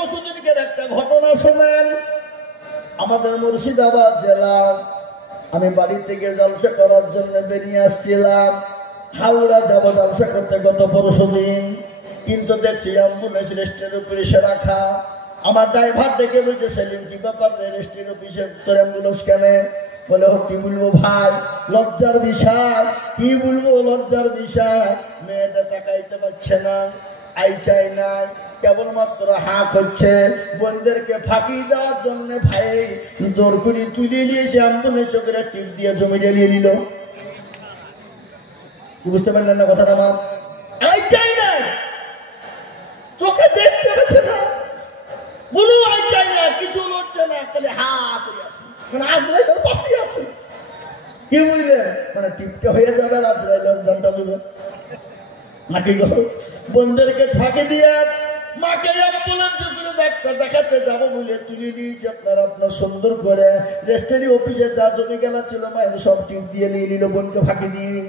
পরশুদিনকের একটা ঘটনা শোনেন। আমাদের মুর্শিদাবাদ জেলা, আমি বাড়ি থেকে জলসা করার জন্য বেরিয়ে আসছিলাম। হাওড়া যাব জলসা করতে গত পরশুদিন, কিন্তু দেখছি অ্যাম্বুলেন্স রেস্টের উপরে সে রাখা। আমার ড্রাইভার ডেকে বলছে, সেলিম কি ব্যাপার রেস্টের অফিসে তোর অ্যাম্বুলেন্স কেন? বলে কি বলবো ভাই, লজ্জার বিষয়। কি বলবো লজ্জার বিষয়? মেয়েটা তাকাইতে পারছে না, আই চাই না, কেবলমাত্র হাঁ করছে। বোনদেরকে ফাঁকি দেওয়ার জন্য ভাই জোর করে তুলে নিয়েছে, অ্যাম্বুলেন্স করে টিপ দিয়ে জমি ঢেলিয়ে নিল। বুঝতে পারলেন না কথাটা? আমার আই চাই না, চোখে দেখতে পাচ্ছে না, বলু আই চাই না, কিছু লড়ছে না, খালি হা করে আছে, মানে আজরাইলের পাশেই আছে। কি বুঝলেন? মানে টিপটা হয়ে যাবে, আজরাইলের জানটা দেবে নাকি গো? বোনদেরকে ফাঁকি দিয়ে মাকে অ্যাম্বুলেন্স করে ডাক্তার দেখাতে যাবো বলে তুলে নিয়েছে। আপনার সুন্দর করে রেজিস্ট্রি অফিসে যা জমি গেলা ছিল মায়ের সব টিপ দিয়ে নিয়ে নিল বোনকে ফাঁকি দিয়ে।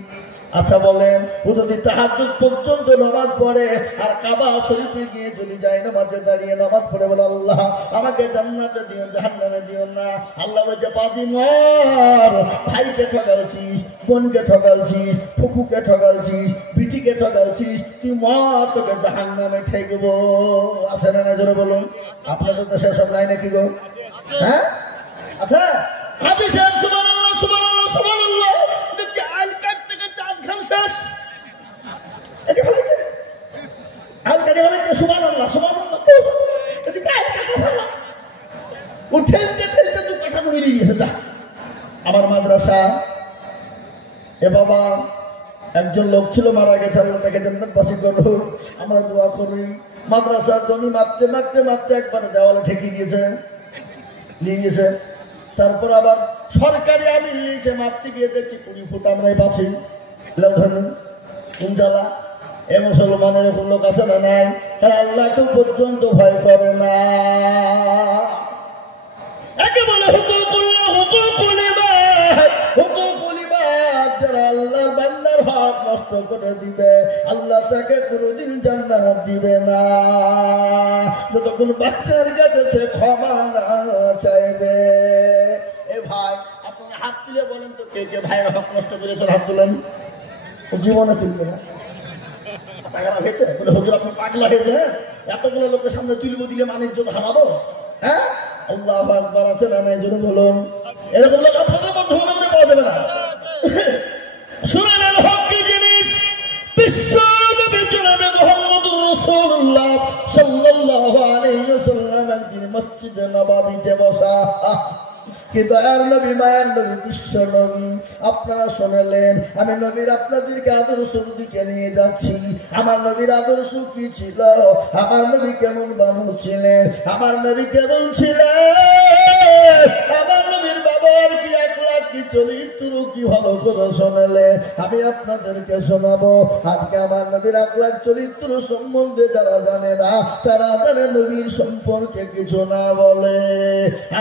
আচ্ছা বলেন, ও যদি তাহাজ্জুদ পর্যন্ত নামাজ পড়ে আর কাবা শরীফে গিয়ে যদি যায় নামাজে দাঁড়িয়ে নামাজ পড়ে বলে, আল্লাহ আমাকে জান্নাতে দিও, জাহান্নামে দিও না। আল্লাহ বলছে, বাজি মার, ভাইকে ঠকালছিস, বোনকে ঠকালছিস, ফুকুকে ঠকালছিস, বিটিকে ঠকালছিস, তুই মা, তোকে জাহান্নামে ঠেকবো। আছে না না জোরে বলুন? আপনাদের তো সেসব নাই নাকি গো? হ্যাঁ, আচ্ছা হাফিজ সাহেব সুবহানাল্লাহ সুবহানাল্লাহ সুবহানাল্লাহ দেখি আল কাটতে কাটতে আধখান শেষ। এটা বলেছে আল কাটে বলেছে সুবহানাল্লাহ সুবহানাল্লাহ, এদিকে আল কাটে ফেলা উঠেলতে ঠেলতে দু কথা মিলিয়ে গেছে। যা আমার মাদ্রাসা, এ বাবা একজন লোক ছিল মারা গেছে, আল্লাহ তাকে জান্নাতবাসী করুক, আমরা দোয়া করি। মাদ্রাসার জমি মারতে মারতে মারতে একবারে দেওয়ালে ঠেকিয়ে দিয়েছে, নিয়ে গেছে। তারপর আবার সরকারি আমিন নিয়েছে, মারতে গিয়ে দেখছি 20 ফুট আমরাই পাচ্ছি। ইনশাআল্লাহ এ মুসলমানের এরকম লোক আছে না নাই? আল্লাহকে পর্যন্ত ভয় করে না। একে বলে হুকুকুল্লাহ, হুকুকুল ইবাদ, হুকুকুল ইবাদ। যারা আল্লাহর বান্দার হক নষ্ট করে দিবে, আল্লাহ তাকে কোনোদিন জান্নাত দিবে না যতক্ষণ বাচ্চার কাছে সে ক্ষমা না চাইবে। এ ভাই, আপনারা হাত তুলে বলেন তো, কে কে ভাইয়ের হক নষ্ট করেছেন? হাত তুলেন। জীবনে তুলবে না, হয়েছে বলে হুজুর আপনি পাগলা হয়েছে, এতগুলো লোকের সামনে তুলবো, দিলে মানের জন্য হারাবো? হ্যাঁ, আল্লাহু আকবার আছে না নাই জন্য বলুন? এরকম লোক আপনাদের মধ্যে পাওয়া যাবে না। শুনেন হক কি জিনিস? বিশ্ব নবী জনাবে মুহাম্মদুর রাসূলুল্লাহ সাল্লাল্লাহু আলাইহি ওয়াসাল্লাম একদিন মসজিদে নববীতে বসা। কি দয়ার নবী, মায়ার নবী, বিশ্ব নবী। আপনারা শুনলেন, আমি নবীর আপনাদেরকে আদর্শ দিকে নিয়ে যাচ্ছি। আমার নবীর আদর্শ কি ছিল? আমার নবী কেমন মানুষ ছিলেন? আমার নবী কেমন ছিলেন? আমার নবীর বাবার কি একলাখ, কি চরিত্র, কি ভালো করে শুনলেন। আমি আপনাদেরকে শোনাবো। আজকে আমার নবীর একলাখ চরিত্র সম্বন্ধে যারা জানে না, তারা জানে নবীর সম্পর্কে কিছু না বলে।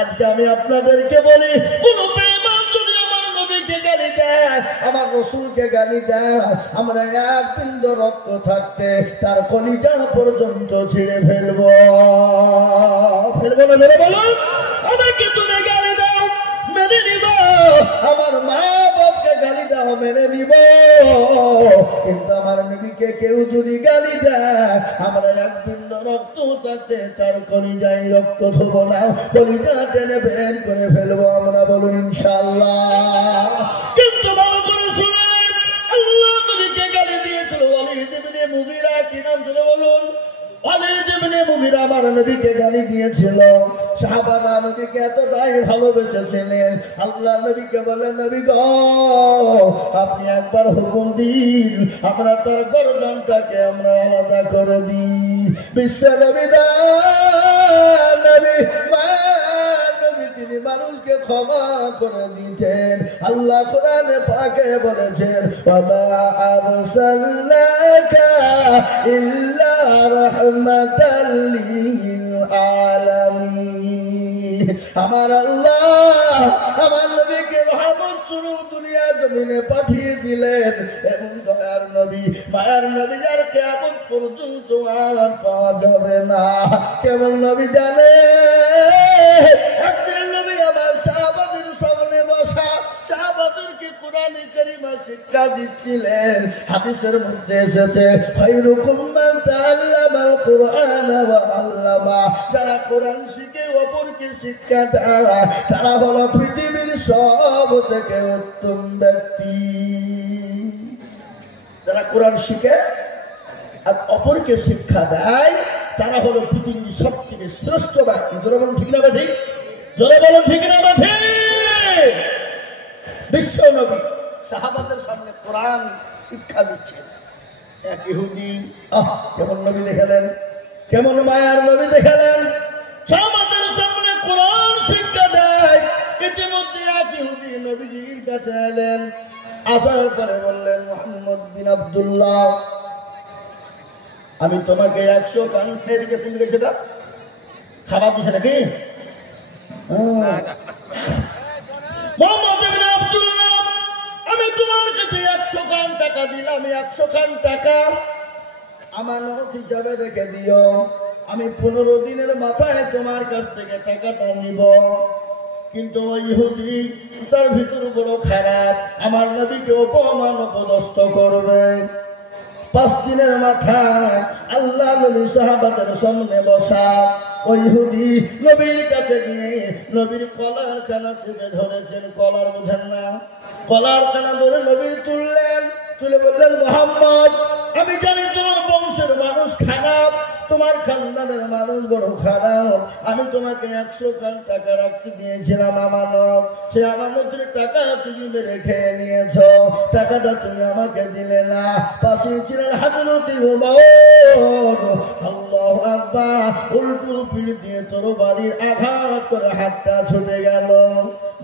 আজকে আমি আপনাদেরকে বলি, কোন বেঈমান যদি আমার নবীকে গালি দেয়, আমার রাসূলকে গালি দেয়, আমরা এক বিন্দু রক্ত থাকতে তার কলিজা পর্যন্ত ছিঁড়ে ফেলবো। ফেলবো না জোরে বলুন? আমাকে তুমি গালি দাও, মেনে নিব। আমার মা বাপকে গালি দাও, মেনে নিব। কিন্তু আমার নবীকে কেউ যদি গালি দেয়, আমরা এক বিন্দু রক্ত থাকতে তার কলিজায় রক্ত ধোবো না, কলিজা টেনে বের করে ফেলবো আমরা। বলুন ইনশাআল্লাহ। কিন্তু ভালো করে শুনেন, আল্লাহ নবীকে গালি দিয়েছিল ওয়ালিদ ইবনে মুগীরা। কি নাম ছিল বলুন? ওয়ালিদ ইবনে মুগীরা আমার নবীকে গালি দিয়েছিল। সাহাবারা নবীকে এতটাই ভালোবেসেছিলেন, আল্লাহ নবীকে বলেন, নবী গো আপনি একবার হুকুম দিন, আমরা তার গর্দনটাকে আমরা আলাদা করে দিই। বিশ্ব নবী নবী নবী তিনি মানুষকে ক্ষমা করে দিতেন। আল্লাহ কোরআনে পাকে বলেছেন, ওয়া আরসালনাকা ইল্লা রাহমাতাল লিল আলামিন। আমার আল্লাহ আমার নবীকে রহমত স্বরূপ দুনিয়া জমিনে পাঠিয়ে দিলেন। এবং দয়ার নবী মায়ার নবী আর কিয়ামত পর্যন্ত আর পাওয়া যাবে না। কেমন নবী জানে? একদিন নবী আমার সাহাবাদের সামনে বসা, সাহাবাদেরকে কোরআন কারিমা শিক্ষা দিচ্ছিলেন। হাদিসের মধ্যে এসেছে খায়রুকুম মান তাআল্লামাল কুরআন ওয়া আল্লামা, যারা কোরআন শিখে অপরকে শিক্ষা দেয় তারা হলো পৃথিবীর সব থেকে উত্তম ব্যক্তি। যারা কোরআন শিখে আর অপরকে শিক্ষা দেয় তারা হলো পৃথিবীর সব থেকে শ্রেষ্ঠ ব্যক্তি। জোরে বলুন ঠিক না বা ঠিক? জোরে বলুন ঠিক না বা ঠিক? বিশ্ব নবী সাহাবাদের সামনে কোরআন শিক্ষা দিচ্ছেন। এক ইহুদি কেমন নবী দেখালেন, কেমন মায়ার নবী দেখালেন, সাহাবাদের সামনে কোরআন শিক্ষা দেয়। ইতিমধ্যে এক ইহুদি নবীজির কাছে এলেন। আসার পরে বললেন, মুহাম্মদ বিন আব্দুল্লাহ, আমি তোমাকে 100 কান এদিকে ফুল গেছে না খাবার দিছে নাকি? মোহাম্মদ বিন আব্দুল্লাহ, আমি তোমার কাছে 100 কান টাকা দিলাম। 100 কান টাকা আমানত হিসাবে রেখে দিও। আমি 15 দিনের মাথায় তোমার কাছ থেকে টাকাটা নিব। কিন্তু ওই ইহুদি তার ভিতর বড় খারাপ, আমার নবীকে অপমান অপদস্থ করবে। 5 দিনের মাথায় আল্লাহ নবী সাহাবাদের সামনে বসা, ওই ইহুদি নবীর কাছে গিয়ে নবীর কলার খানা চেপে ধরেছেন। কলার বুঝেন না? কলার খানা ধরে নবীর তুললেন, তুলে বললেন, মুহাম্মদ, আমি জানি তোমার বংশের মানুষ খারাপ, তোমার খানদানের মানুষ বড় খারাপ। আমি তোমাকে 100 কান টাকা রাখতে দিয়েছিলাম আমানত, সে আমানতের টাকা তুমি মেরে খেয়ে নিয়েছ। টাকাটা তুমি আমাকে দিলে না। পাশে ছিলেন হযরত ওমর। আল্লাহু আকবার। উল্টো পিঠ দিয়ে তরবারির আঘাত করে হাতটা ছুটে গেল।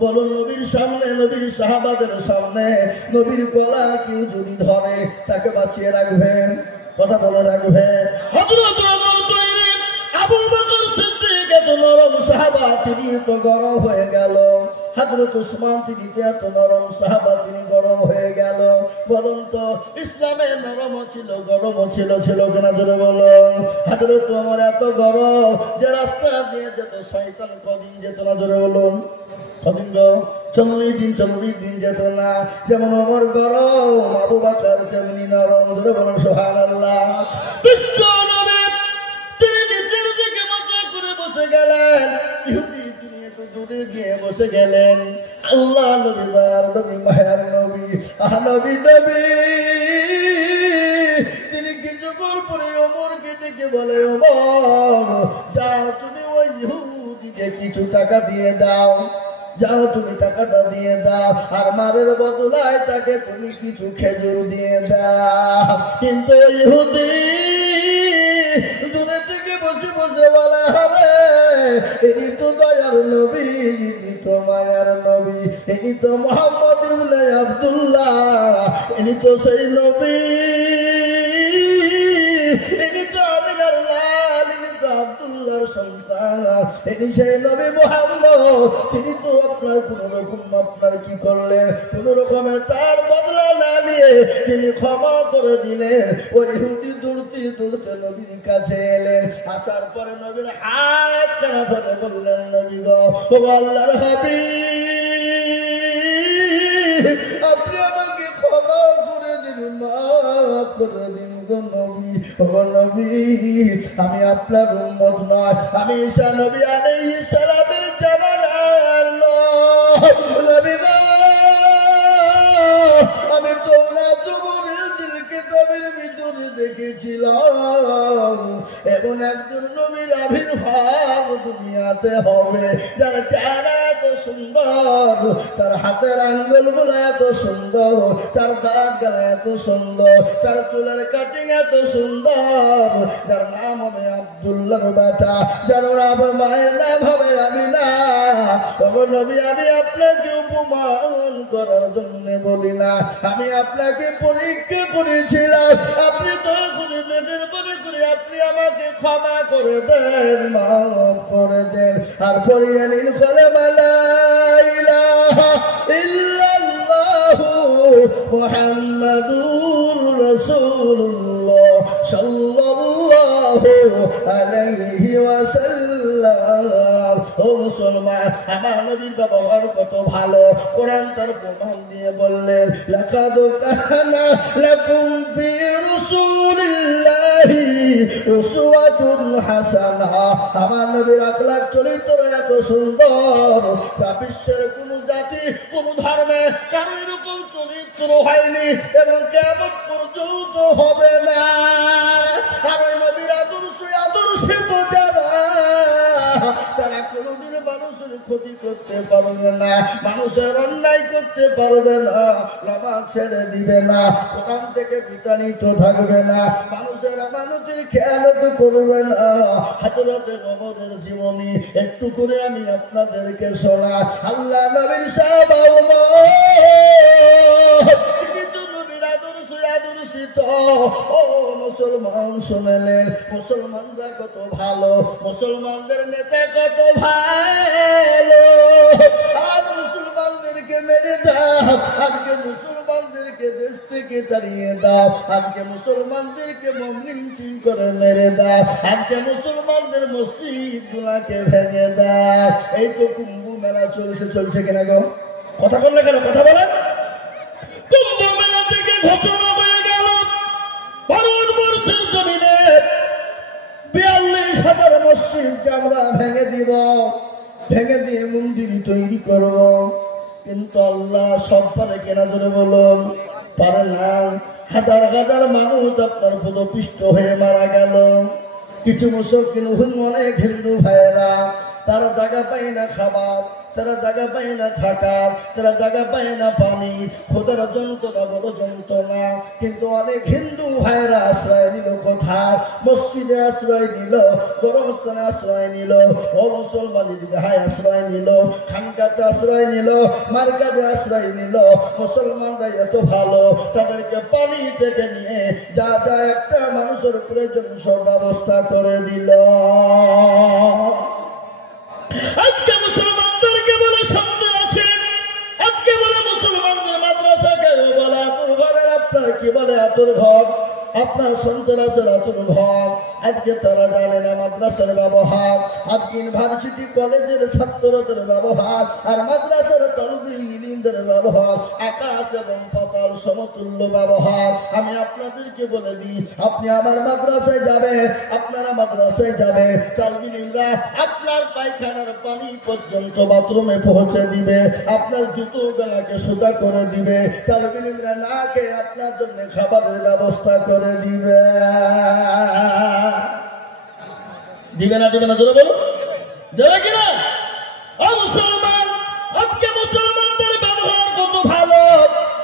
বলো, নবীর সামনে, নবীর সাহাবাদের সামনে নবীর গলা কেউ যদি ধরে তাকে বাঁচিয়ে রাখবেন? কথা বলে রাখবেন? হযরত ওমর তৈরি, আবু বকর সিদ্দিক এত নরম সাহাবা, তিনি তো গরম হয়ে গেল। হযরত উসমান, তিনি এত নরম সাহাবা, তিনি গরম হয়ে গেল। বলুন তো, ইসলামে নরম ছিল, গরম ছিল, ছিল কিনা জোরে বলুন? হযরত ওমর এত গরম যে রাস্তা দিয়ে যেত শয়তান কদিন যেত না, জোরে বলুন? কদিন গো? 40 দিন যেত না। যেমন ওমর গরম, আবু বকর তেমনি নরম, জোরে বলুন সুবহানাল্লাহ। বিশ্ব নবী তিনি নিচের দিকে মাথা করে বসে গেলেন। ইহুদি তিনি একটু দূরে গিয়ে বসে গেলেন। আল্লাহ নবী, দয়ার নবী, মায়ার নবী, নবী নবী তিনি কিছুক্ষণ পরে ওমরকে ডেকে বলে, ওমর, যাও তুমি ওই ইহুদিকে কিছু টাকা দিয়ে দাও। যাও তুমি টাকাটা দিয়ে দাও, আর মারের বদলায় তাকে তুমি কিছু খেজুর দিয়ে দাও। কিন্তু ইহুদি দূরে থেকে বসে বসে বলে, আরে ইনি তো দয়ার নবী, ইনি তো মায়ার নবী, ইনি তো মুহাম্মদ ইবনে আব্দুল্লাহ, ইনি তো সেই নবী, ইনি তো আমিনার লাল, ইনি তো আব্দুল্লাহর সন্তান, ইনি সেই নবী মুহাম্মদ। তিনি তো আপনার কোন রকম আপনার কি করলেন? কোন রকমের তার বদলা না নিয়ে তিনি ক্ষমা করে দিলেন। ওই ইহুদি দৌড়তে দৌড়তে নবীর কাছে এলেন। আসার পরে নবীর হাত টানা ধরে বললেন, নবী গো, ও আল্লাহর হাবিব, আপনি আমাকে ক্ষমা করে দিন, মাফ করে দিন গো নবী। ও নবী, আমি আপনার উম্মত নয়, আমি ঈসা নবী আলাইহিস সালামের জামানার লোক। নবী গো, আমি তাওরাত জবুরের কিতাবের ভিতরে দেখেছিলাম এমন একজন নবীর আবির্ভাব দুনিয়াতে হবে, যার চেহারা এত সুন্দর, তার হাতের আঙ্গুলগুলো এত সুন্দর, তার দাঁত গালা এত সুন্দর, তার চুলের কাটিং এত সুন্দর, যার নাম হবে আব্দুল্লাহর বেটা, যার মায়ের নাম হবে আমিনা। ওগো নবী, আমি আপনাকে উপমান করার জন্য বলি না, আমি আপনাকে পরীক্ষা করেছিলাম। আপনি দয়া করে মেঘের পরে করে আপনি আমাকে ক্ষমা করে দেন, মাফ করে দেন, আর পড়িয়ে নিন কলেমা লা ইলাহা ইল্লা মুহাম্মাদুর রাসূলুল্লাহ সাল্লাল্লাহু আলাইহি ওয়াসাল্লাম। ও মুসলমান, আমার নবীর ব্যবহার কত ভালো, কোরআন তার প্রমাণ দিয়ে বললেন, লাকাদ কানা লাকুম ফি রাসূলিল্লাহি উসওয়াতুন হাসানাহ। আমার নবীর আখলাক চরিত্র এত সুন্দর, বিশ্বের কোন জাতি কোন ধর্মে কারো এরকম চরিত্র হয়নি এবং কিয়ামত পর্যন্ত হবে না। আমার নবীর আদর্শিত যারা, তারা কোনদিন মানুষের ক্ষতি করতে পারবে না, মানুষের অন্যায় করতে পারবে না, নামাজ ছেড়ে দিবে না, কোরআন থেকে বিতাড়িত থাকবে না, মানুষের আমানতের খেয়ালত করবে না। হযরত ওমরের জীবনী একটু করে আমি আপনাদেরকে শোনা। আল্লাহ নবীর সাহাবা ওমর, তিনি তো নবীর আদর্শিত। ও মুসলমান শুনলেন, মুসলমানরা কত ভালো, মুসলমানদের নেতা কত ভালো। আজ মুসলমানদেরকে মেরে দাও, আজকে মুসলমানদেরকে দেশ থেকে তাড়িয়ে দাও, আজকে মুসলমানদেরকে মমলিঞ্চিং করে মেরে দাও, আজকে মুসলমানদের মসজিদ গুলাকে ভেঙে দাও। এই তো কুম্ভ মেলা চলছে কিনা গো? কথা বললে কেন? কথা বলেন। কুম্ভ মেলা থেকে ঘোষণা হয়ে গেল ভারতবর্ষের জমিনে 42,000 মসজিদকে আমরা ভেঙে দিব, ভেঙে দিয়ে মন্দির তৈরি করব। কিন্তু আল্লাহ সব পারে কেনা, ধরে বলুন, পারে না। হাজার হাজার মানুষ আপনার পদপিষ্ট হয়ে মারা গেল। কিছু মুসলমান, অনেক হিন্দু ভাইয়েরা, তারা জায়গা পায় না খাবার, তারা জায়গা পায় না থাকা, তারা জায়গা পায় না পানি, খোদার যন্ত্রণা বড় যন্ত্রণা। কিন্তু অনেক হিন্দু ভাইয়েরা আশ্রয় নিল কোথায়? মসজিদে আশ্রয় নিল, গরমস্থানে আশ্রয় নিল, ও মুসলমান ঈদগাহে আশ্রয় নিল, খানকাতে আশ্রয় নিল, মার্কাজে আশ্রয় নিল। মুসলমানরা এত ভালো, তাদেরকে পানি থেকে নিয়ে যা যা একটা মানুষের প্রয়োজন সব ব্যবস্থা করে দিল। আজকে মুসলমানদেরকে বলে সন্তান আছেন, আজকে বলে মুসলমানদের মাদ্রাসাকে বলে আতুর ঘরের, আপনার কি বলে আতুর ঘর, আপনার সন্তান আছে আতুর ঘর। আজকে তারা জানে না মাদ্রাসার ব্যবহার, আজকে ইউনিভার্সিটি কলেজের ছাত্রদের ব্যবহার আর মাদ্রাসার তালবি ইলমদের ব্যবহার আকাশ এবং পাতাল সমতুল্য ব্যবহার। আমি আপনাদেরকে বলে দিই, আপনি আমার মাদ্রাসায় যাবে, আপনারা মাদ্রাসায় যাবে, তালবি ইলমরা আপনার পায়খানার পানি পর্যন্ত বাথরুমে পৌঁছে দিবে, আপনার জুতো গলাকে সোজা করে দিবে, তালবি ইলমরা না খেয়ে আপনার জন্য খাবারের ব্যবস্থা করে দিবে। দিবে না? দিবে না? জোরে বলো, দেবে কিনা? ও মুসলমান, আজকে মুসলমানদের ব্যবহার কত ভালো।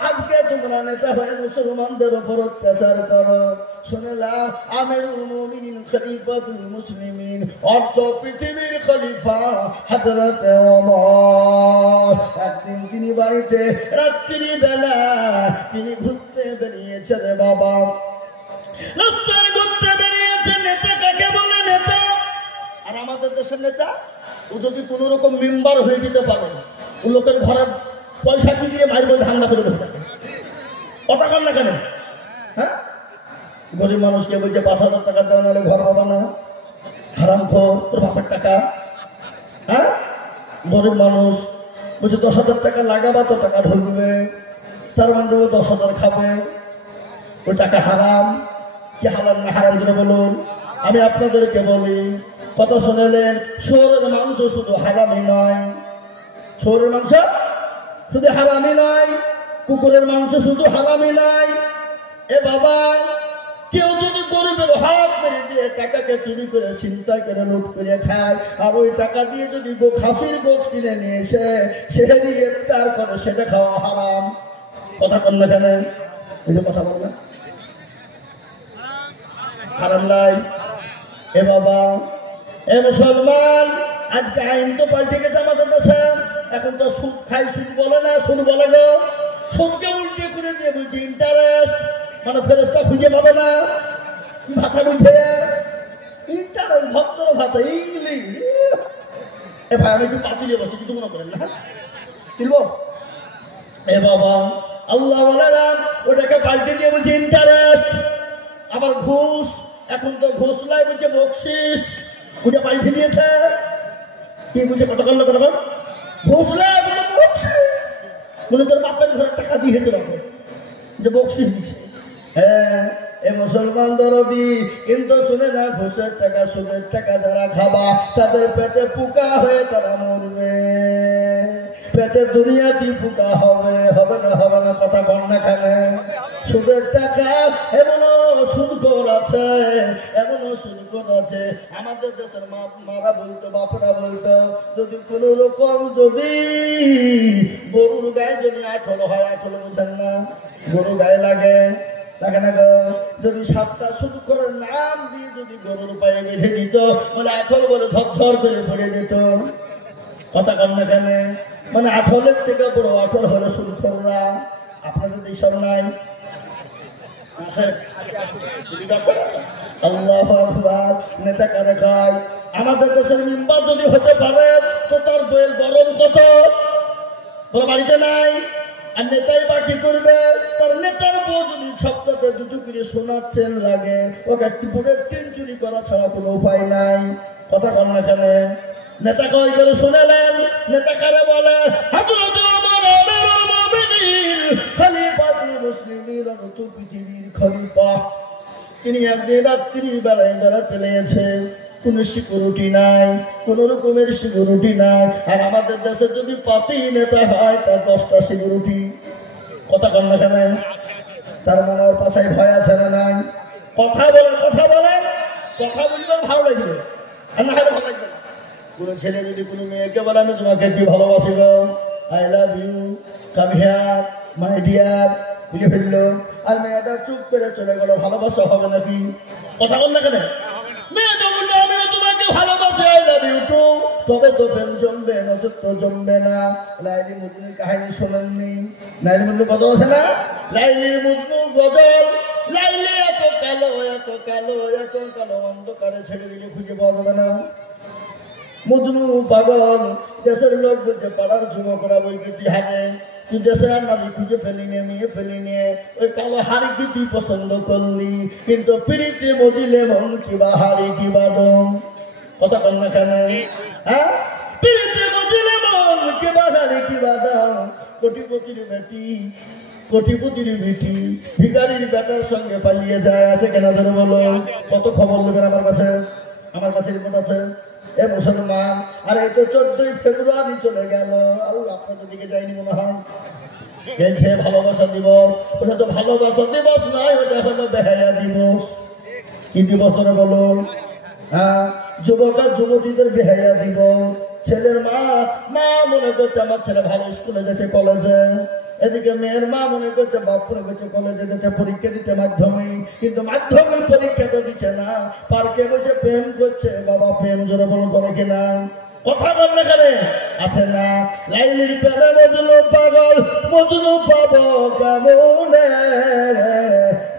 আজকে তোমরা নেতা হয়ে মুসলমানদের উপর অত্যাচার করো। শুনলাম আমিরুল মুমিনিন খলিফাতুল মুসলিমিন, অর্থ পৃথিবীর খলিফা হযরত ওমর, একদিন তিনি বাড়িতে রাত্রি বেলা তিনি ঘুরতে বেরিয়েছেন। রে বাবা, রাস্তায় ঘুরতে বেরিয়েছেন। নেতা কাকে বলে? নেতা। আর আমাদের দেশের নেতা, ও যদি কোন রকম মেম্বার হয়ে যেতে পারে, ও লোকের ঘরের পয়সা কি দিয়ে মাইর বই ধান্দা করে বসে থাকে। কথা কন না কেন? হ্যাঁ, গরিব মানুষকে বলছে 5,000 টাকা দেওয়া, নাহলে ঘর পাবা না, হারাম খোর, তোর বাপের টাকা। হ্যাঁ, গরিব মানুষ বলছে 10,000 টাকা লাগাবা তো টাকা ঢুকবে, তার মানে ও 10,000 খাবে, ওই টাকা হারাম। কি হালাল না হারাম জন্য বলুন? আমি আপনাদেরকে বলি, কথা শুনেলেন, শুয়োরের মাংস শুধু হারামই নয়, শুয়োরের মাংস শুধু হারামই নয়, কুকুরের মাংস শুধু হারামই নয়। এ বাবা, কেউ যদি গরিবের হক মেরে দিয়ে টাকাকে চুরি করে ছিনতাই করে লুট করে খায়, আর ওই টাকা দিয়ে যদি খাসির গোছ কিনে নিয়ে এসে সেটা দিয়ে ইফতার করে, সেটা খাওয়া হারাম। কথা কন না কেন? এই যে কথা বলবেন, হারাম নাই? এ বাবা, এ মুসলমান, আজকে আইন তো পাল্টে গেছে আমাদের দেশে। এখন তো সুদ খাই, সুদ বলে না, সুদ বলে গো। সুদকে উল্টে করে দিয়ে বলছি ইন্টারেস্ট, মানে ফেরেস্তা খুঁজে পাবে না। কি ভাষা বলছে? ইন্টারেস্ট, ভদ্র ভাষা, ইংলিশ। এ ভাই, আমি একটু পাতিলে বসে, কিছু মনে করেন না, কিনবো? এ বাবা, আল্লাহ বলেন ওটাকে পাল্টে দিয়ে বলছে ইন্টারেস্ট, আবার ঘুষ, এখন তো ঘুষ লাই বলছে বকশিস, ওটা পাল্টে দিয়েছে কি বুঝে কতক্ষণ কতক্ষণ ঘুষ লাই বলে বকশিস, বলে তোর বাপের ঘরে টাকা দিয়েছে যে বকশিস দিচ্ছে। হ্যাঁ এ মুসলমান দরদি, কিন্তু শুনে না ঘুষের টাকা সুদের টাকা যারা খাবা তাদের পেটে পোকা হয়ে তারা মরবে, পেটে দুনিয়াতে পোকা হবে, হবে না হবে না, কথা কন না কেন? সুদের টাকা এমনও সুদখোর আছে, এমনও সুদখোর আছে। আমাদের দেশের মারা বলতো, বাপরা বলতো, যদি কোন রকম যদি গরুর গায়ে যদি আঠল হয়, আঠল বুঝেন না, গরু গায়ে লাগে লাগে না গো, যদি সাতটা সুদখোরের নাম দিয়ে যদি গরুর পায়ে বেঁধে দিত, বলে আঠল বলে ঝরঝর করে পড়ে যেত, কথা কন না কেন? মানে আঠলের থেকে বড় আঠল হলো সুদখোররা। আপনাদের এইসব নাই? আল্লাহু আকবার। নেতা কারে খায়? আমাদের দেশের মেম্বার যদি হতে পারে তো তার বইয়ের গরম কত, তোর বাড়িতে নাই, আর নেতাই বাকি করবে। তার নেতার বউ যদি সপ্তাহে দুটো করে সোনার চেন লাগে, ওকে টিপুরের টিন চুরি করা ছাড়া কোনো উপায় নাই, কথা কন না কেন? নেতা কই করে শোনালেন, নেতা কারে বলে? হযরত ওমর আমিরুল মুমিনিন খলিফাতুল মুসলিমিন, পৃথিবীর খলিফা। তিনি একদিন রাত্রি বেলায় বেড়াতে লেগেছে, কোন সিকিউরিটি নাই, কোন রকমের সিকিউরিটি নাই। আর আমাদের দেশে যদি পাতি নেতা হয় তার 10টা সিকিউরিটি, কথা কন না কেন? তার মানে ওর পাছায় ভয় আছে না নাই? কথা বলেন, কথা বলেন, কথা বললে ভালো লাগবে, আর না হলে ভালো লাগবে না। কোন ছেলে যদি কোনো মেয়েকে বলে আমি তোমাকে কি ভালোবাসি গো, I love you, come here, my dear, বুঝে ফেললো, আর মেয়েটা চুপ করে চলে গেল, ভালোবাসা হবে নাকি? কথা বল না কেন? মেয়েটা বললো আমি তোমাকে ভালোবাসি, আই লাভ ইউ টু, তবে তো প্রেম জমবে, নজর তো জমবে না। লাইলি মজনুর কাহিনী শোনেননি? লাইলি মজনু গজল আছে না? লাইলি মজনু গজল, লাইলি এত কালো, এত কালো, এত কালো, অন্ধকারে ছেড়ে দিলে খুঁজে পাওয়া যাবে না। মজনু পাগল, দেশের লোক বলছে পাড়ার যুবকরা বই কি হারে, তুই দেশে আর নারী খুঁজে ফেলি নিয়ে, মেয়ে ফেলি নিয়ে, ওই কালো হাড়ি কি তুই পছন্দ করলি, কিন্তু পিড়িতে মজিলে মন কিবা হাড়ি কিবা ডম, কথা কন না কেন? হ্যাঁ, পিড়িতে মজিলে মন কিবা হাড়ি কিবা ডম। কোটিপতির বেটি, কোটিপতির বেটি ভিখারির বেটার সঙ্গে পালিয়ে যায়, আছে কেন ধরে বলো? কত খবর নেবেন আমার কাছে? আমার কাছে রিপোর্ট আছে। এ মুসলমান, আর এই তো 14ই ফেব্রুয়ারি চলে গেল, আর আপনাদের দিকে যায়নি মনে হয়। গেছে ভালোবাসা দিবস, ওটা তো ভালোবাসা দিবস নয়, ওটা হলো বেহায়া দিবস। কি দিবস ধরে বলো? হ্যাঁ, যুবক আর যুবতীদের বেহায়া দিবস। ছেলের মা মনে করছে আমার ছেলে ভালো স্কুলে যাচ্ছে, কলেজে, এদিকে মেয়ের মা মনে করছে বাপ মনে করছে কলেজে যাচ্ছে পরীক্ষা দিতে মাধ্যমিক, কিন্তু মাধ্যমিক পরীক্ষা তো দিচ্ছে না, পার্কে বসে প্রেম করছে। বাবা প্রেম জোরে বলুন করে কিনা? কথা বললে কেন? আছে না? লাইলির প্রেমে মজনু পাগল, মজনু পাবো কেমনে,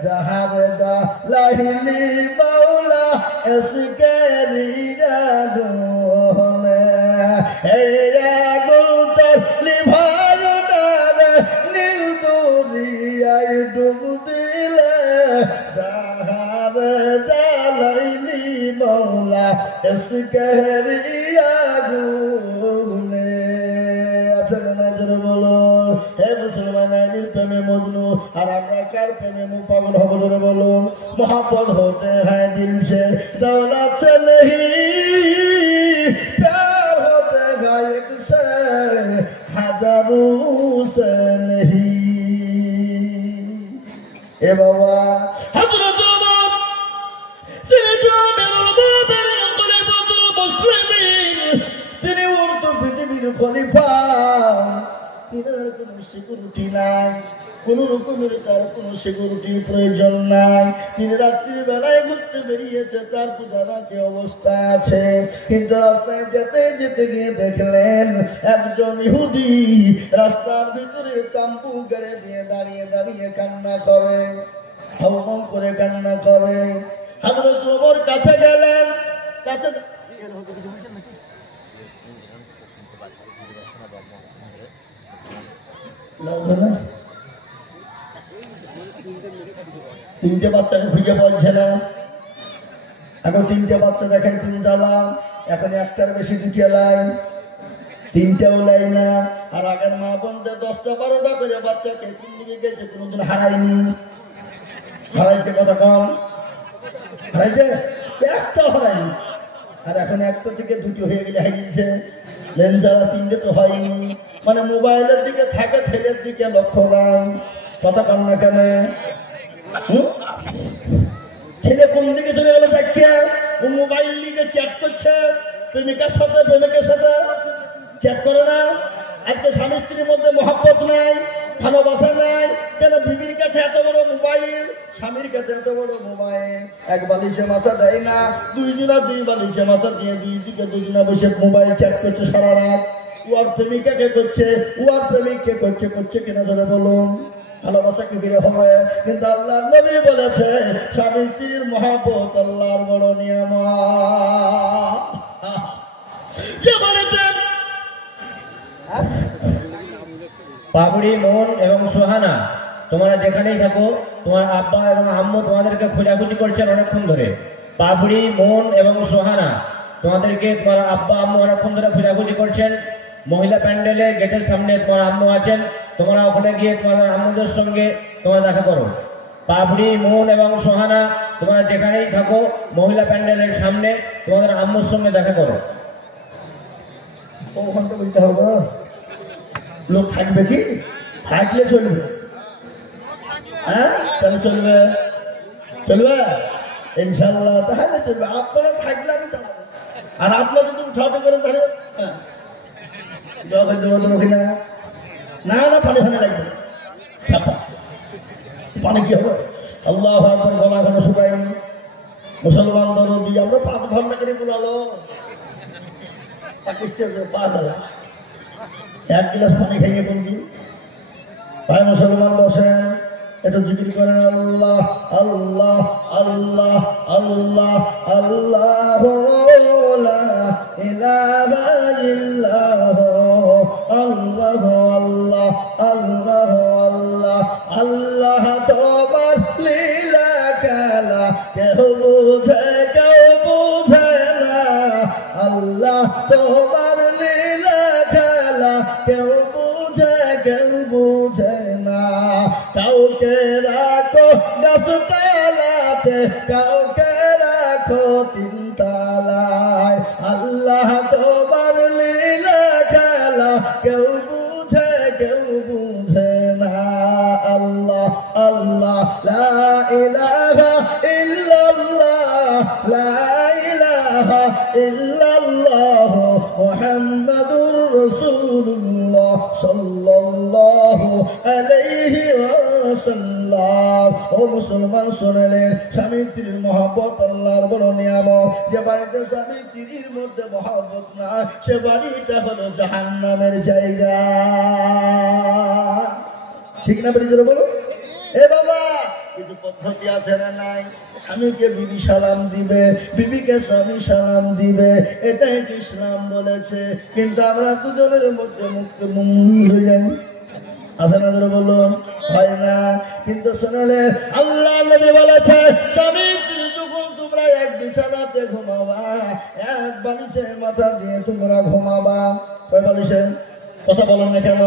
যাহারে যা লাইলি বাউলা এসকেরি রাগুনে, এই রাগুন তোর লিভার নীল দরিয়ায় ডুব দিলে, যাহারে যা লাইলি বাউলা এসকেরি রাগুনে। আছে না জোরে বলো? হে মুসলমান, আইনির প্রেমে মজনু, আর আমরা কার প্রেমে পাগল হবো জোরে বলো? মোহাম্মত হতে হ্যাঁ দিল সে দৌলত সে নেহি, প্যার হতে হ্যাঁ এক সে হাজারো সে নেহি। এ বাবা হযরত ওমর তিনি উর্দু পৃথিবীর খলিফা, তিনার কোনো সিকিউরিটি নাই, কোন রকমের তার কোনো সিকিউরিটির প্রয়োজন নাই। তিনি রাত্রির বেলায় ঘুরতে বেরিয়েছে, তার পূজারা কি অবস্থা আছে, কিন্তু রাস্তায় যেতে যেতে গিয়ে দেখলেন একজন ইহুদি রাস্তার ভিতরে তাম্বু গেড়ে দিয়ে দাঁড়িয়ে দাঁড়িয়ে কান্না করে, হাউমাউ করে কান্না করে। হযরত ওমর কাছে গেলেন, কাছে তিনটে বাচ্চাকে খুঁজে পাচ্ছে না। এখন তিনটে বাচ্চা দেখাই তুমি জ্বালা, এখন একটার বেশি দুটি লাইন, তিনটাও লাইন না। আর আগের মা বোনদের 10টা 12টা করে বাচ্চাকে কোন দিকে গেছে কোনোদিন হারায়নি। হারাইছে কথা কম, হারাইছে একটাও হারায়নি। আর এখন একটা থেকে দুটো হয়ে গেলে হারিয়েছে, লেন ছাড়া তিনটে তো হয়নি। মানে মোবাইলের দিকে থাকে, ছেলের দিকে লক্ষ্য নাই। কথা কম না কেন? ছেলে কোন দিকে চলে গেল দেখিয়া, ও মোবাইল নিয়ে চ্যাট করছে প্রেমিকার সাথে, প্রেমিকের সাথে চ্যাট করে না। আজকে স্বামী স্ত্রীর মধ্যে মহব্বত নাই, ভালোবাসা নাই। কেন? বিবির কাছে এত বড় মোবাইল, স্বামীর কাছে এত বড় মোবাইল। এক বালিশে মাথা দেয় না, দুইজনা দুই বালিশে মাথা দিয়ে দুই দিকে দুজনা বসে মোবাইল চ্যাট করছে সারা রাত। ও আর প্রেমিকাকে করছে, ও আর প্রেমিককে করছে। করছে কিনা ধরে বলুন? ভালোবাসা কি ফিরে হবে? কিন্তু আল্লাহ নবী বলেছে স্বামী স্ত্রীর মহব্বত আল্লাহর বড় নিয়ামত। যে বাড়িতে পাবড়ি, মন এবং সোহানা, তোমরা যেখানেই থাকো, তোমার আব্বা এবং আম্মু তোমাদেরকে খোঁজাখুঁজি করছেন অনেকক্ষণ ধরে। পাবড়ি, মন এবং সোহানা, তোমাদেরকে তোমার আব্বা আম্মু অনেকক্ষণ ধরে খোঁজাখুঁজি করছেন। মহিলা প্যান্ডেলে গেটের সামনে তোমার আম্মু আছেন, তোমরা ওখানে গিয়ে তোমাদের আম্মুদের সঙ্গে তোমরা দেখা করো। পাবড়ি, মন এবং সোহানা, তোমরা যেখানেই থাকো, মহিলা প্যান্ডেলের সামনে তোমাদের আম্মুর সঙ্গে দেখা করো। ওখানটা বলতে হবে, লোক থাকবে কি? থাকলে চলবে। হ্যাঁ, তাহলে চলবে, চলবে ইনশাল্লাহ। তাহলে চলবে। আপনারা থাকলে আমি চালাবো, আর আপনারা যদি উঠাউঠা করেন তাহলে জবাব দেবো না। না না, পানি ফানি লাগবে, পানি কি হবে? আল্লাহ আকবার, গলা এখনো শুকায়নি। মুসলমান দরদি, আমরা 5 ঘন্টা করে বলালো পাকিস্তান 5,000 এক গ্লাস পানি খাইয়ে বলবি। ভাই মুসলমান বসেন, একটু জিকির করেন আল্লাহ আল্লাহ আল্লাহ আল্লাহ আল্লাহ লা ইলাহা ইল্লাল্লাহ আল্লাহ আল্লাহ আল্লাহ আল্লাহ আল্লাহ। তোমার লীলা খেলা কেউ বুঝে কেউ বুঝে না। আল্লাহ তোমার লীলা খেলা কেউ বুঝে কেউ বুঝে না। কাউকে রাখো গাছতলাতে, কাউকে রাখো 3 তলায়। আল্লাহ তোমার লীলা খেলা কেউ বুঝে কেউ বুঝে না। আল্লাহ আল্লাহ লা ইলাহা ইল্লাল্লাহ লা ইলাহা ইল্লাল্লাহ মুহাম্মাদুর রাসূলুল্লাহ সাল্লাল্লাহু আলাইহি ওয়াসাল্লাম। ও মুসলমান শুনলেন, স্বামী স্ত্রীর মহব্বত আল্লাহর বড় নিয়ামত। যে বাড়িতে স্বামী স্ত্রীর মধ্যে মহব্বত না, সে বাড়িটা হলো জাহান্নামের জায়গা। ঠিক না বেরিয়ে যাবে? বলো এ বাবা, কিছু পদ্ধতি আছে না নাই? স্বামীকে বিবি সালাম দিবে, বিবিকে স্বামী সালাম দিবে, এটাই কি ইসলাম বলেছে। কিন্তু আমরা দুজনের মধ্যে মুক্তি হয়ে যাই, আছে না? ধরে বলো, হয় না। কিন্তু শোনালে আল্লাহ নবী বলেছে স্বামী স্ত্রী যখন তোমরা এক বিছানাতে ঘুমাবা, এক বালিশে মাথা দিয়ে তোমরা ঘুমাবা। কয় বালিশে? কথা বলেন না কেন?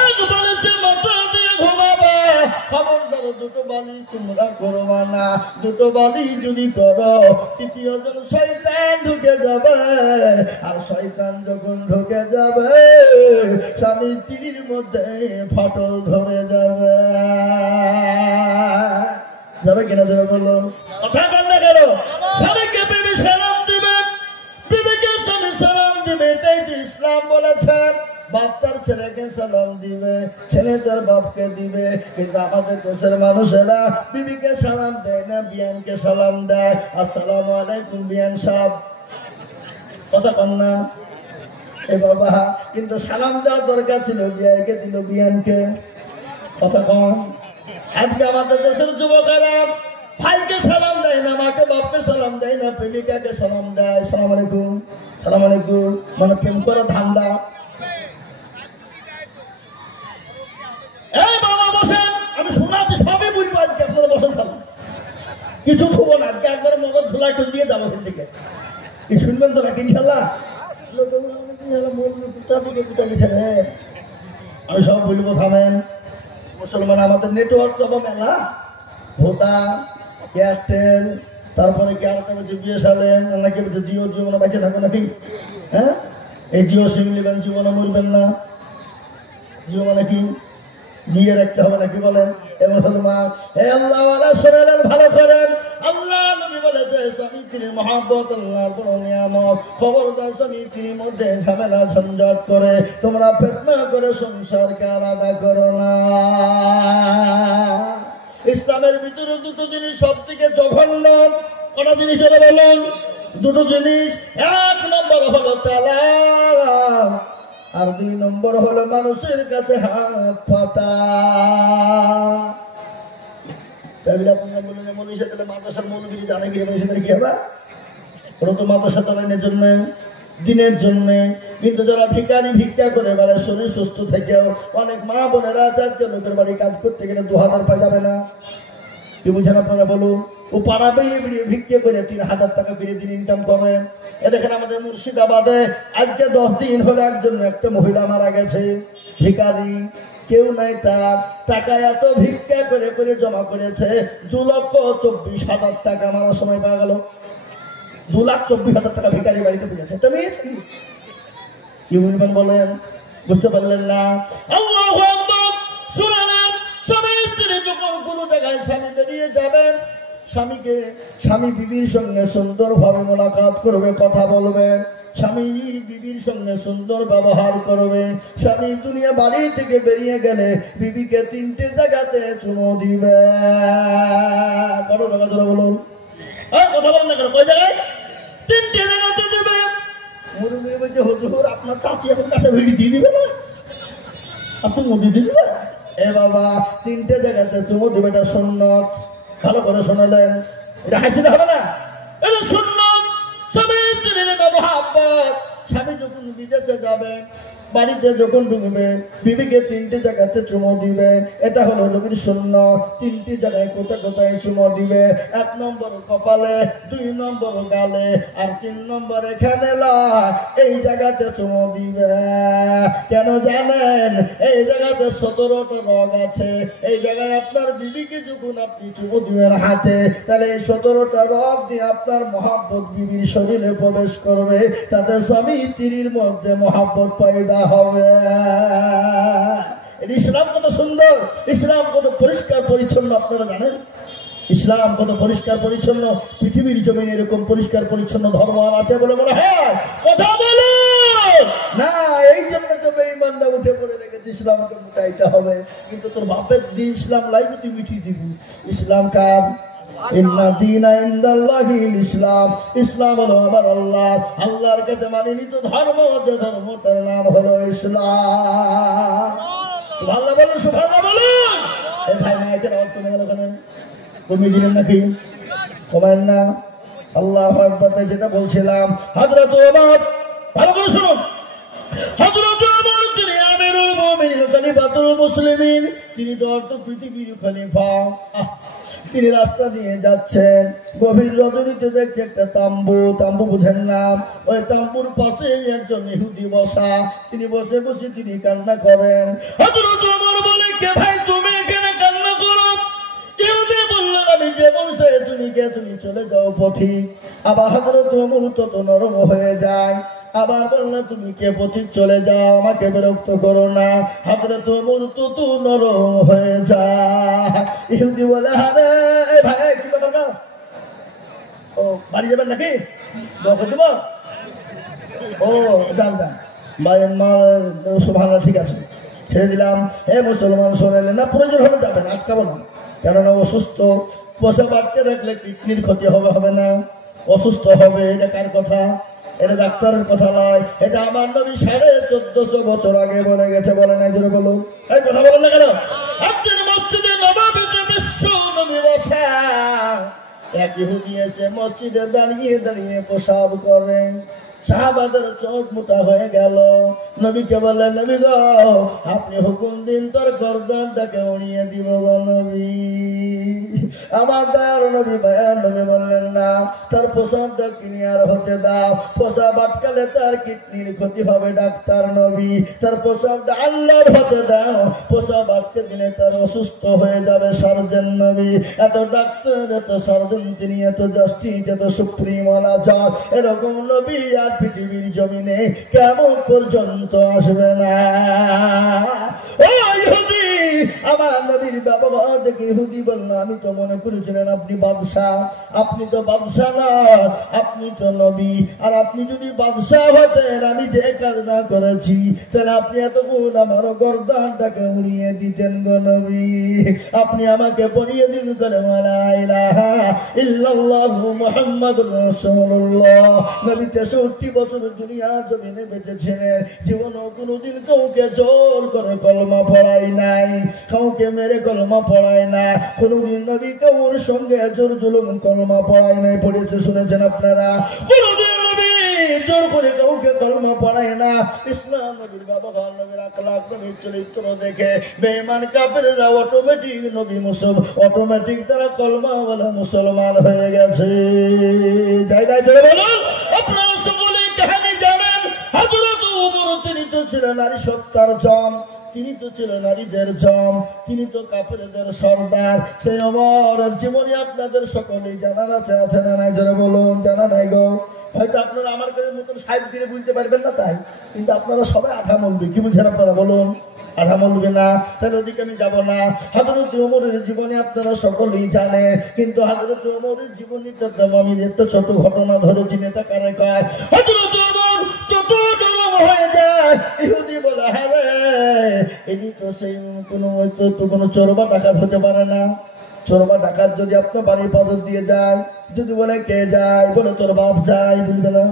এক বালিশে মাথা দিয়ে ঘুমাবা। খবরদার 2টো বালি তোমরা করবা না। 2টো বালি যদি করো, 3য় জন শয়তান ঢুকে যাবে। আর শয়তান যখন ঢুকে যাবে, স্বামী স্ত্রীর মধ্যে ফাটল ধরে যাবে। যাবে কিনা ধরে বললো? কথা বল না কেন? স্বামীকে বিবি সালাম দিবে, বিবিকে স্বামী সালাম দিবে, এটাই তো ইসলাম বলেছে। বাপ তার ছেলেকে সালাম দিবে, ছেলে তার বাপকে দিবে। কিন্তু আমাদের দেশের মানুষেরা বিবিকে সালাম দেয় না, বিয়ানকে সালাম দেয়। আসসালামু আলাইকুম বিয়ান সাহেব। কথা কন না এ বাবা। কিন্তু সালাম দেওয়ার দরকার ছিল, বিয়াকে দিল বিয়ানকে। কথা কন। আজকে আমাদের দেশের যুবকেরা ভাইকে সালাম দেয় না, মাকে বাপকে সালাম দেয় না, প্রেমিকাকে সালাম দেয়। সালাম আলাইকুম, সালাম আলাইকুম, মানে প্রেম করে ধান্দা। এই বাবা বসেন, আমি শোনাচ্ছি, সবই বুঝবো আজকে। আপনারা বসেন, কিছু থুবো না, আজকে একবারে মগজ ধুলাই করে দিয়ে যাবো ওখান থেকে। কি শুনবেন তো নাকি ইনশাল্লাহ? আমি সব বলবো, থামেন। মুসলমান আমাদের নেটওয়ার্ক তো মেলা, ভোতা, এয়ারটেল, তারপরে কি আরেকটা বলছে বিএসএনএল, নাকি বলছে জিও, জীবনে বেঁচে থাকো নাকি? হ্যাঁ, এই জিও সিম নেবেন, জীবনে মরবেন না। জিও মানে কি? জিয়ে রাখতে হবে নাকি বলেন? মুসলমান, হে আল্লাহ ওয়ালা শুনেন, ভালো করেন। আল্লাহ নবী বলেছে স্বামী স্ত্রীর মহব্বত আল্লাহর বড় নিয়ামত। খবরদার স্বামী স্ত্রীর মধ্যে ঝামেলা ঝঞ্ঝাট করে তোমরা ফিতনা করে সংসারকে আলাদা করো না। ইসলামের ভিতরে দুটো জিনিস সব থেকে জঘন্য। কটা জিনিস হলো বলুন? দুটো জিনিস। এক নম্বর হলো তালাক, আর 2 নম্বর হলো মানুষের কাছে হাত পাতা। মাদ্রাসার মৌলবী জানে কি কি হবে? ওরা তো মাদ্রাসা চালানোর জন্য, দিনের জন্য। কিন্তু যারা ভিখারি ভিক্ষা করে বেড়ায়, শরীর সুস্থ থেকেও অনেক মা বোনেরা চারটে লোকের বাড়ি কাজ করতে গেলে 2000 পায় যাবে না। কি বুঝেন আপনারা বলুন? ও পাড়া বেরিয়ে বেরিয়ে ভিক্ষে করে 3000 টাকা বেরিয়ে দিন ইনকাম করে। এ দেখেন আমাদের মুর্শিদাবাদে আজকে 10 দিন হলে একটা মহিলা মারা গেছে। ভিখারি, কেউ নাই তার, টাকা এত ভিক্ষা করে করে জমা করেছে 2,24,000 টাকা। মারার সময় পাওয়া গেল 2,24,000 টাকা ভিখারি বাড়িতে পড়েছে। এটা মেয়েছে কি বলবেন বলেন? বুঝতে পারলেন না? আল্লাহু আকবার। শুনলেন, স্বামী স্ত্রী যখন কোনো জায়গায় স্বামী বেরিয়ে যাবেন, স্বামী বিবির সঙ্গে সুন্দরভাবে মোলাকাত করবে, কথা বলবে। স্বামী বিবির সঙ্গে সুন্দর ব্যবহার করবে। স্বামী দুনিয়া বাড়ি থেকে বেরিয়ে গেলে বিবিকে 3টে জায়গাতে চুমো দিবে। কত জায়গা ধরে বলুন? কথা বলেন না কেন? কয় জায়গায়? 3টে জায়গাতে দেবে। মুরুমির বলছে, হুজুর আপনার চাচি এখন কাছে ভিড়ি দিয়ে দিবে না? আপনার মুদি দিবে না? এ বাবা, 3টে জায়গাতে চুমো দিবে, এটা সুন্নত। ভালো করে শোনালেন, এটা হাসিতে হবে না, এটা সুন্নত। স্বামী স্ত্রীর এটা মহব্বত। স্বামী যখন বিদেশে যাবে, বাড়িতে যখন ঢুকবে, বিবিকে 3টে জায়গাতে চুমো দিবে। এটা হলো নবীর সুন্নাত। 3টি জায়গায় কোথায় কোথায় চুমো দিবে? 1 নম্বর কপালে, 2 নম্বর গালে, আর 3 নম্বর এখানে এই জায়গাতে চুমো দিবে। কেন জানেন? এই জায়গাতে 17টা রগ আছে। এই জায়গায় আপনার বিবিকে যখন আপনি চুমো দিবেন হাতে, তাহলে এই 17টা রগ দিয়ে আপনার মহব্বত বিবির শরীরে প্রবেশ করবে। তাতে স্বামী স্ত্রীর মধ্যে মহব্বত পয়দা হবে। ইসলাম কত সুন্দর, ইসলাম কত পরিষ্কার পরিচ্ছন্ন আপনারা জানেন? ইসলাম কত পরিষ্কার পরিচ্ছন্ন। পৃথিবীর জমিনে এরকম পরিষ্কার পরিচ্ছন্ন ধর্ম আছে বলে মনে হয়? কথা বলো না। এই জন্য তো বেঈমানরা উঠে পড়ে রেখেছে ইসলামকে মিটাইতে হবে। কিন্তু তোর বাপের দিন ইসলাম লাইবে তুই মিটিয়ে দিবি। ইসলাম কার? ইসলাম। ইসলাম হলো আমার আল্লাহ, আল্লাহর কাছে মানিনি তো ধর্ম, যে ধর্মটার নাম হলো ইসলাম। সুবহানাল্লাহ বলুন, সুবহানাল্লাহ বলুন। এই ভাই মাইকের আওয়াজ কমে গেল কেন? কমিয়ে দিলেন নাকি? কমেন না। আল্লাহু আকবার। যেটা বলছিলাম, হযরত ওমর, ভালো করে শুনুন, হযরত ওমর তিনি আমিরুল মুমিনিন, খলিফাতুল মুসলিমিন, তিনি তো অর্থ পৃথিবীর খলিফা। তিনি রাস্তা দিয়ে যাচ্ছেন, গভীর রজনীতে দেখছে একটা তাম্বু। তাম্বু বুঝেন না? ওই তাম্বুর পাশে একজন ইহুদি বসা। তিনি বসে বসে তিনি কান্না করেন। হযরত ওমর বলে, কে ভাই তুমি এখানে কান্না করো? ইহুদি বললেন, আমি যে বংশে, তুমি কে? তুমি চলে যাও পথিক। আবার হযরত ওমর তত নরম হয়ে যায়, আবার বলল, তুমি কে? পথিক, চলে যাও, আমাকে বিরক্ত করো না। হযরত ওমর তত নরম হয়ে যায়। ইহুদি বলে, আরে ভাই কি ব্যাপার? ও বাড়ি যাবেন নাকি? দোয়া দেব? ও যান যান ভাই, সুবহানাল্লাহ, ঠিক আছে, ছেড়ে দিলাম। হে মুসলমান শোনেলেন না, প্রয়োজন হলে যাবেন, আটকাবো না। কেননা অসুস্থ, বসে বাড়তে রাখলে কিডনির ক্ষতি হবে না? অসুস্থ হবে। এটা কার কথা? এটা ডাক্তারের কথা নয়, এটা আমার নবী 1450 বছর আগে বলে গেছে। বলে নাই জোরে বলুন। এই কথা বলেন না কেন? আপনি মসজিদে নববীতে বিশ্ব নবী বসা, এক ইহুদি এসে মসজিদে দাঁড়িয়ে দাঁড়িয়ে প্রসাব করে। সাহাবাদের চোখ মোটা হয়ে গেল। নবীকে বললেন, নবী গো আপনি হুকুম দিন তোর গর্দনটাকে উড়িয়ে দিব গো নবী। আমার দয়ার নবী মায়ার নবী বললেন, না, তার প্রসাবটা ক্লিয়ার হতে দাও। প্রসাব আটকালে তার কিডনির ক্ষতি হবে ডাক্তার নবী। তার প্রসাবটা আল্লাহর হতে দাও। প্রসাব আটকে দিলে তার অসুস্থ হয়ে যাবে সার্জেন নবী। এত ডাক্তার, এত সার্জেন, তিনি এত জাস্টিস, এত সুপ্রিম আলা জজ, এরকম নবী আর পৃথিবীর জমিনে কেমন পর্যন্ত আসবে না। ও ইহুদি, আমার নবীর বাবা দেখে ইহুদি বলল, আমি তো মনে করেছিলেন আপনি বাদশাহ। আপনি তো বাদশাহ না, আপনি তো নবী। আর আপনি যদি বাদশাহ হতেন, আমি যে কাজ না করেছি, তাহলে আপনি এতক্ষণ আমার গর্দানটাকে উড়িয়ে দিতেন গো নবী। আপনি আমাকে পড়িয়ে দিন করে লা ইলাহা ইল্লাল্লাহু মুহাম্মাদুর রাসূলুল্লাহ। নবী 63 বছর দুনিয়া জমিনে বেঁচেছিলেন, জীবনে কোনোদিন কাউকে জোর করে কলমা পড়াই নাই, কাউকে মেরে কলমা পড়ায় না, কোনোদিন নবী কাউর সঙ্গে জোর জুলুম কলমা পড়ায় নাই। পড়েছে শুনেছেন আপনারা? কোনোদিন নবী জোর করে কাউকে কলমা পড়ায় না। ইসলাম নবীর ব্যবহার, নবীর আখলাক, নবীর চরিত্র দেখে বেঈমান কাফেররা অটোমেটিক নবী অটোমেটিক তারা কলমা বলে মুসলমান হয়ে গেছে। যাই যাই জোরে বলুন। আপনারা সকলেই কাহিনী জানেন। হযরত ওমর, তিনি তো ছিলেন নারী সত্তার জম, তিনি তো ছিল নারীদের জম, তিনি তো কাফেরদের সর্দার। সেই ওমরের জীবনী আপনাদের সকলেই জানার আছে, আছে না নাই? জোরে বলুন। জানা নাই গো? হয়তো আপনারা আমার কাছে মতন 60 দিনে বুঝতে পারবেন না, তাই কিন্তু আপনারা সবাই আধা মলবি। কি বুঝেন আপনারা বলুন? আধা মলবে না, তাহলে ওদিকে আমি যাবো না। হযরত ওমরের জীবনে আপনারা সকলেই জানেন, কিন্তু হযরত ওমরের জীবনীটা আমি একটা ছোট ঘটনা ধরেছি। নেতা কারে কয় হযরত ওমর যত নরম হয়ে যায়, ইহুদি বলে, হ্যাঁ রে, ইনি তো সেই কোনো চোর বা ডাকাত হতে পারে না। চোর বা ডাকাত যদি আপনার বাড়ির পদর দিয়ে যায়, যদি বলে কে যায়, বলে তোর বাপ যায়, বুঝবে না?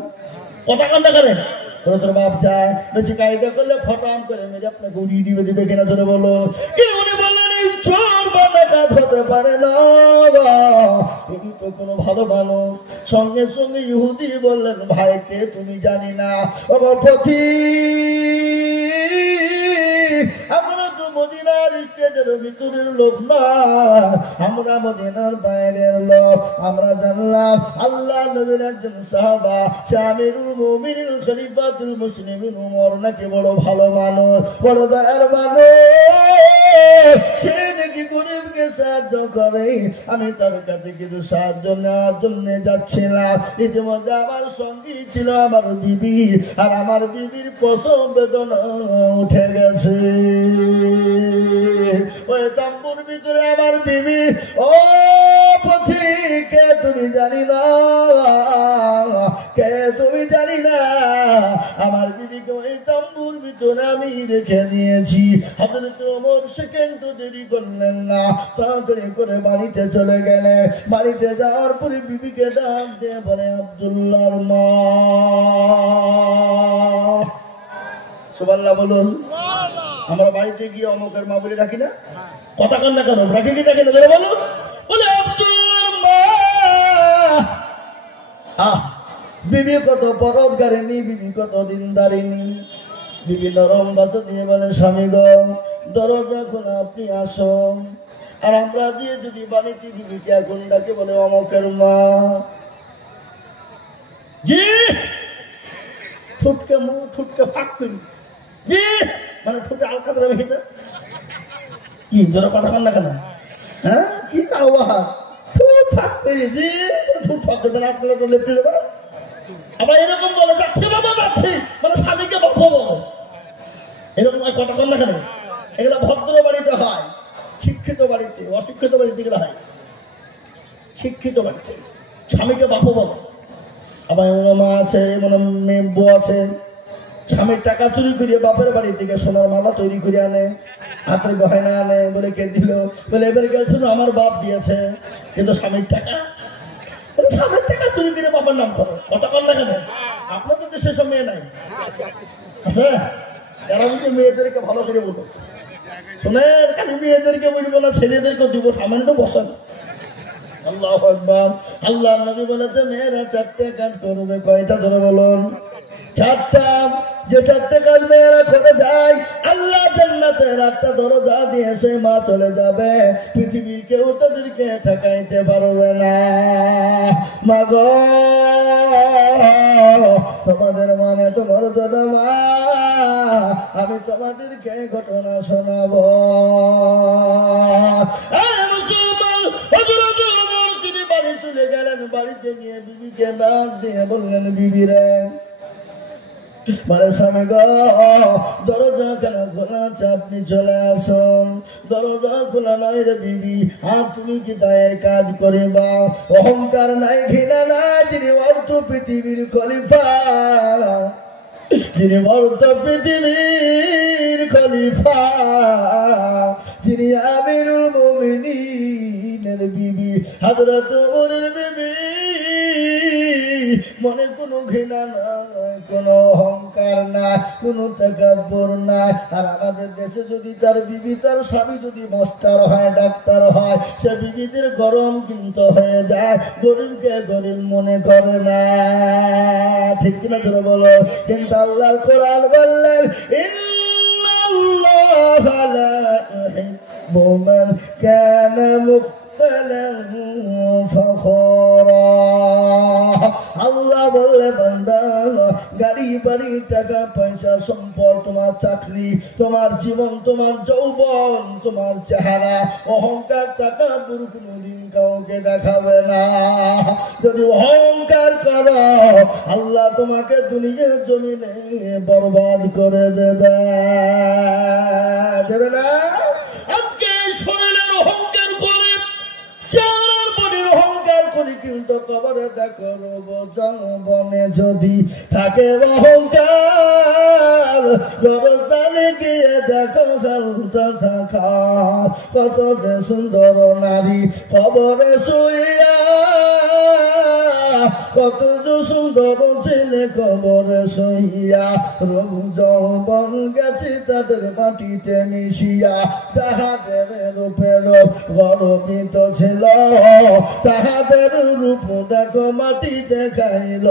কথা কান্দা করেন, তোর বাপ যায়। বেশি কায়দা করলে ফটাম করে মেরে আপনাকে উড়িয়ে দিবে, দিবে কিনা? জোরে বলো। কি উনি বললেন এই চোর বা ডাকাত হতে পারে না, এই তো কোনো ভালো মানুষ। সঙ্গে সঙ্গে ইহুদি বললেন, ভাইকে তুমি জানি না, আমার পথি, আমরা তো মদিনার স্টেটের ভিতরের লোক না, আমরা মদিনার বাইরের লোক। আমরা জানলাম আল্লাহ নবীর একজন সাহাবা, আমিরুল মুমিনিন খলিফাতুল মুসলিমিন ওমর নাকি বড় ভালো মানুষ, বড় দয়ার মানুষ, সে নাকি গরিবকে সাহায্য করে। আমি তার কাছে কিছু সাহায্য নেওয়ার জন্য যাচ্ছিলাম। ইতিমধ্যে আমার সঙ্গী ছিল আমার বিবি, আর আমার বিবির প্রসব বেদনা উঠে গেছে। ওই তাম্বুর ভিতরে আমার বিবি, ও পথিকে তুমি জানি না, কে তুমি জানি না, আমার বিবিকে ওই তাম্বুর ভিতরে আমি রেখে দিয়েছি। হযরত ওমর সেকেন্ড দেরি করলেন না, তাড়াতাড়ি করে বাড়িতে চলে গেলে। বাড়িতে যাওয়ার পরে বিবিকে ডাক দিয়ে বলে, আব্দুল্লাহর মা। সুবহানাল্লাহ বলুন। আমরা বাড়িতে গিয়ে অমুকের মা বলে ডাকি না? কথা কান না কেন? ডাকি কি ডাকি না? ধরে বলুন। বলে আব্দুল্লাহর মা। বিবি কত পরোপকারিণী, বিবি কত দিনদারিণী। বিবি নরম বাসা দিয়ে বলে, স্বামী গো দরজা খোলা, আপনি আসুন। আর আমরা দিয়ে যদি বাড়িতে বিবিকে এখন ডাকে বলে, অমুকের মা। জি ঠুটকে মুখ, ঠুটকে ফাঁক করি, জি মানে ঠুটে আলকা করে রেখেছে। কি জোরে কথা কন না কেন? হ্যাঁ কি আওয়াজ? ঠুট ফাঁক করি, জি ঠুট ফাঁক দেবেন, আপনার লেপটে দেবেন। আবার এরকম বলে, যাচ্ছে বাবা যাচ্ছি, মানে স্বামীকে বাপ বলে এরকম কথা কন না কেন? এগুলো ভদ্র বাড়িতে হয়, শিক্ষিত বাড়িতে, অশিক্ষিত বাড়িতে এগুলো হয়। শিক্ষিত বাড়িতে স্বামীকে বাপ বলে। আবার এমন মা আছে, এমন মেয়ে বউ আছে, স্বামীর টাকা চুরি করিয়ে বাপের বাড়ি থেকে সোনার মালা তৈরি করে আনে, হাতের গয়না আনে, বলে কে দিল? বলে এবার গেছিল আমার বাপ দিয়েছে, কিন্তু স্বামীর টাকা, স্বামীর টাকা চুরি করে বাবার নাম করে। কথা কন না কেন? আপনাদের দেশে সব মেয়ে নাই? আচ্ছা, যারা বলছে মেয়েদেরকে ভালো করে বলো, শোনেন, খালি মেয়েদেরকে বলবো না, ছেলেদেরকে দিব, সামান্য বসান। আল্লাহু আকবার। আল্লাহ নবী বলেছে মেয়েরা 4টে কাজ করবে। কয়টা? ধরে বলুন। চারটা, যে চারটে কাজ মেয়েরা করে যায়, আল্লাহ জান্নাতের একটা দরজা দিয়ে সে মা চলে যাবে, পৃথিবীর কেউ তাদেরকে ঠেকাইতে পারবে না। মা গো, তোমাদের মানে তোমার দাদা মা, আমি তোমাদেরকে ঘটনা শোনাবো। মুসলমান হযরত ওমর তিনি বাড়ি চলে গেলেন, বাড়িতে গিয়ে বিবিকে ডাক দিয়ে বললেন, বিবি রে, বলে স্বামী গো, দরজা কেন খোলা আছে, আপনি চলে আসুন। দরজা খোলা নয় রে বিবি, আর তুমি কি দায়ের কাজ করিবা? অহংকার নাই, ঘৃণা নাই, যিনি অর্থ পৃথিবীর খলিফা, যিনি অর্থ পৃথিবীর খলিফা, যিনি আমিরুল মুমিনিনের বিবি হযরত ওমরের বিবি, মনে কোনো ঘৃণা নাই, কোনো অহংকার নাই, কোনো তাকাব্বুর নাই। আর আমাদের দেশে যদি তার বিবি, তার স্বামী যদি মাস্টার হয়, ডাক্তার হয়, সে বিবিদের গরম কিন্তু হয়ে যায়, গরিবকে গরিব মনে করে না। ঠিক কিনা ধরে বলো? কিন্তু আল্লাহর কোরআন বললেন, ইন্নাল্লাহা লা ইউহিব্বু মান কানা মুখতালান ফাখুরা। আল্লাহ বললে, বান্দা, গাড়ি বাড়ি, টাকা পয়সা, সম্পদ, তোমার চাকরি, তোমার জীবন, তোমার যৌবন, তোমার চেহারা, অহংকার, তাকাব্বুর কোনদিন কাউকে দেখাবে না। যদি অহংকার করো, আল্লাহ তোমাকে দুনিয়ার জমিনে বরবাদ করে দেবে, দেবে না? আজকে শরীরের অহংকার করে, চার বডির অহংকার করি, কিন্তু কবরে দেখো বনে যদি থাকে অহংকার, গরস্থানে গিয়ে দেখো শান্ত থাকা, কত যে সুন্দর নারী কবরে শুইয়া, কত যে সুন্দর ছেলে কবরে শুইয়া, রূপ যৌবন গেছে তাদের মাটিতে মিশিয়া, তাহাদের রূপের গর্বিত ছিল, তাহাদের রূপ দেখো মাটিতে খাইল।